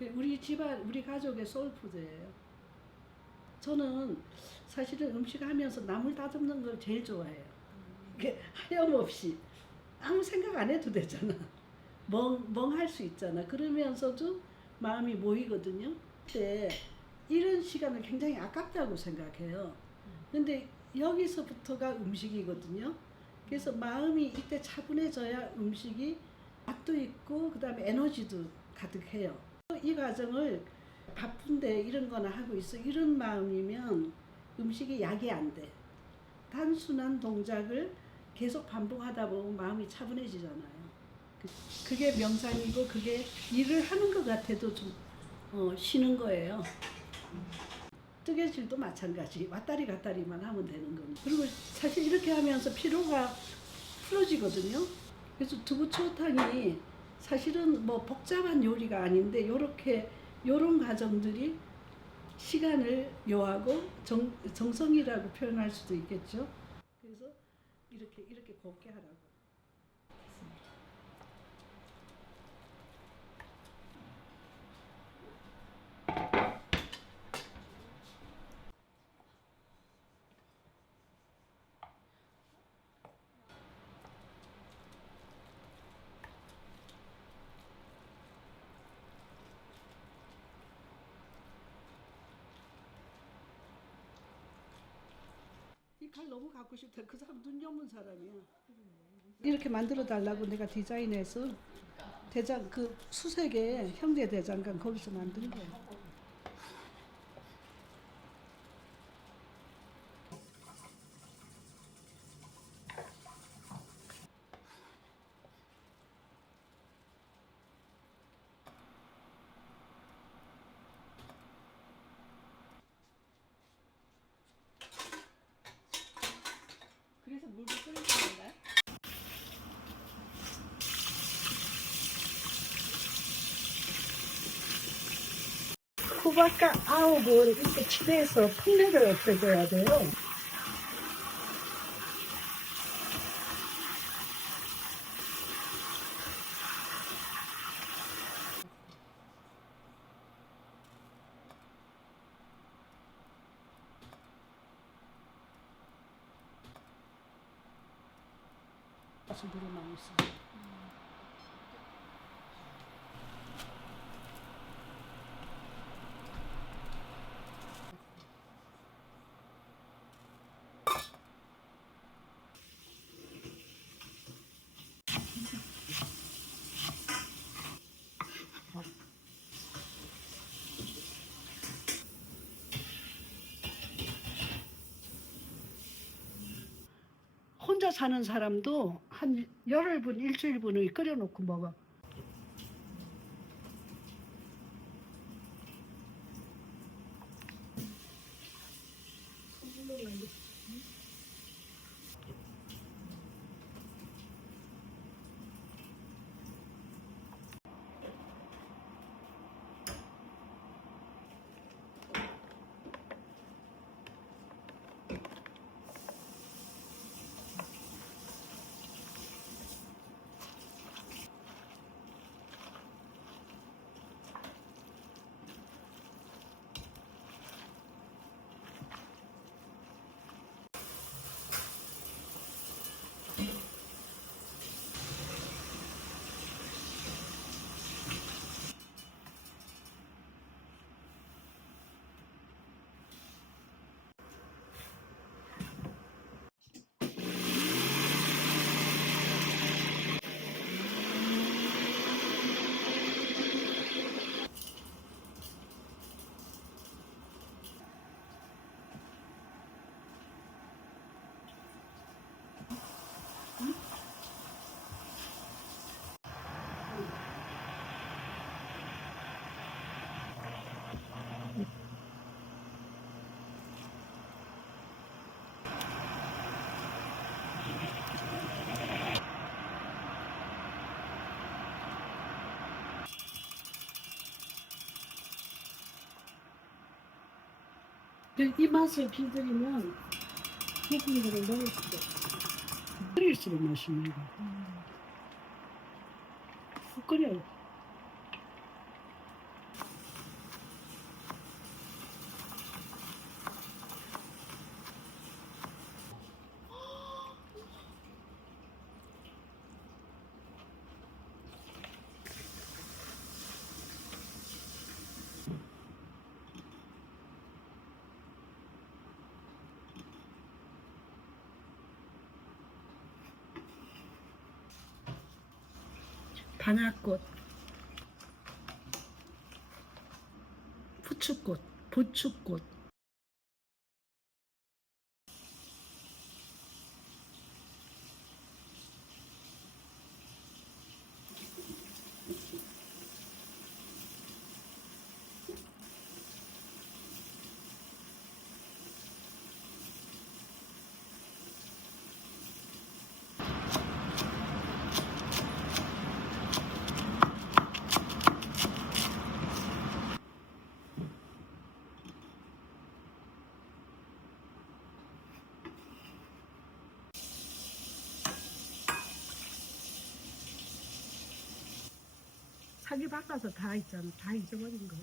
우리 집안, 우리 가족의 소울푸드예요. 저는 사실은 음식하면서 나물 다듬는 걸 제일 좋아해요. 이게 하염없이 아무 생각 안 해도 되잖아. 멍할 수 있잖아. 그러면서도 마음이 모이거든요. 근데 이런 시간을 굉장히 아깝다고 생각해요. 근데 여기서부터가 음식이거든요. 그래서 마음이 이때 차분해져야 음식이 맛도 있고 그다음에 에너지도 가득해요. 이 과정을 바쁜데 이런 거나 하고 있어 이런 마음이면 음식이 약이 안 돼. 단순한 동작을 계속 반복하다 보면 마음이 차분해지잖아요. 그게 명상이고 그게 일을 하는 것 같아도 좀 쉬는 거예요. 뜨개질도 마찬가지. 왔다리 갔다리만 하면 되는 거니. 그리고 사실 이렇게 하면서 피로가 풀어지거든요. 그래서 두부초탕이 사실은 뭐 복잡한 요리가 아닌데 요런 과정들이 시간을 요하고 정성이라고 표현할 수도 있겠죠. 그래서 이렇게 곱게 하라고. 이 칼 너무 갖고 싶다. 그 사람 눈 여문 사람이야. 이렇게 만들어 달라고 내가 디자인해서 대장 그 수색의 형제 대장간 거기서 만든 거야. 그래서 물도 끓이시는 건가요? 호박과 아욱을 이렇게 치대서 풍내를 없애줘야 돼요. 그래서 물을 많이 쓰죠. 혼자 사는 사람도 한 열흘분, 일주일분을 끓여놓고 먹어. 이 맛을 길들이면 소금물을 넣을 수도 없어. 끓일수록 맛있는 거. 푹 끓여요. 반야꽃, 부추꽃, 부추꽃. 사기 바꿔서 다 있잖아. 다 잊어버린 거야.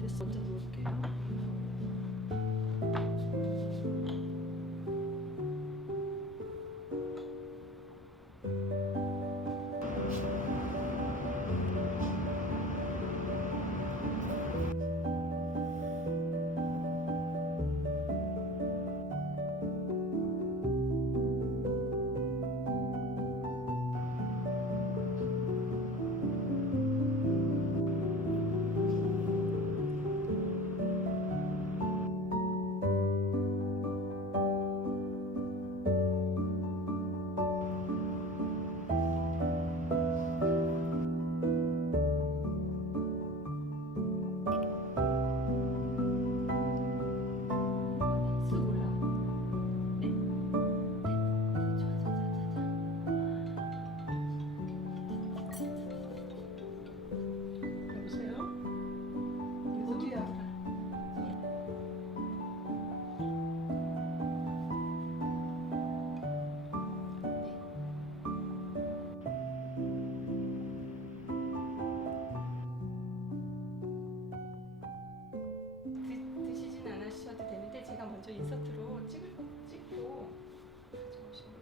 됐어. 먼저 놓을게요. 여보세요? 어디야? 드시진 않으셔도 되는데 제가 먼저 인서트로 찍고 가져오시면